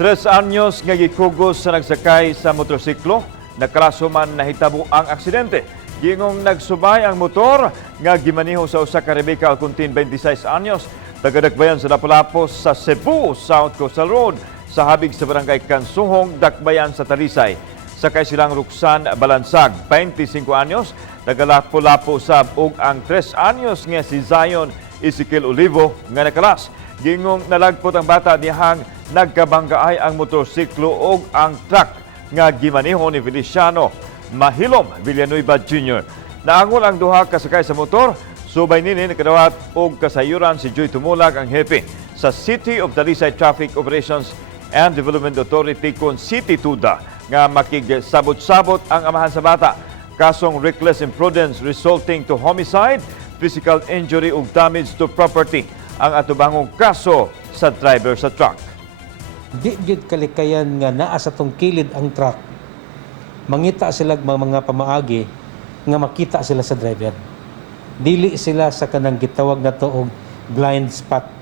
3 anyos nga gikugos sa nagsakay sa motorsiklo, nakalaso man nahitabo ang aksidente. Gingong nagsubay ang motor nga gimaniho sa usa ka Rebecca Alcontin 26 anyos, taga-Dakbayan sa Lapu-Lapu sa Cebu, South Coastal Road, sa habig sa barangay Kansuhong, Dakbayan sa Talisay. Sakay silang Roxanne Balansag, 25 anyos, taga-Lapu-Lapu sab ug ang 3 anyos nga si Zion Ezekiel Olivo nga nakalas. Gingong nalagpot ang bata dihang nagkabanggaay ang motorsiklo ug ang truck nga gimaniho ni Feliciano Mahilom Villanueva Jr. Naangol ang duha kasakay sa motor, subay nini nakadawat og kasayuran si Joy Tumulag ang hepe sa City of Talisay Traffic Operations and Development Authority kon City Tuda nga makigsabot-sabot ang amahan sa bata. Kasong reckless imprudence resulting to homicide, physical injury ug damage to property ang atubangong kaso sa driver sa truck. Di gyud kalikayan nga naa sa tong kilid ang truck. Mangita sila mga pamaagi nga makita sila sa driver. Dili sila sa kanang gitawag na tuog blind spot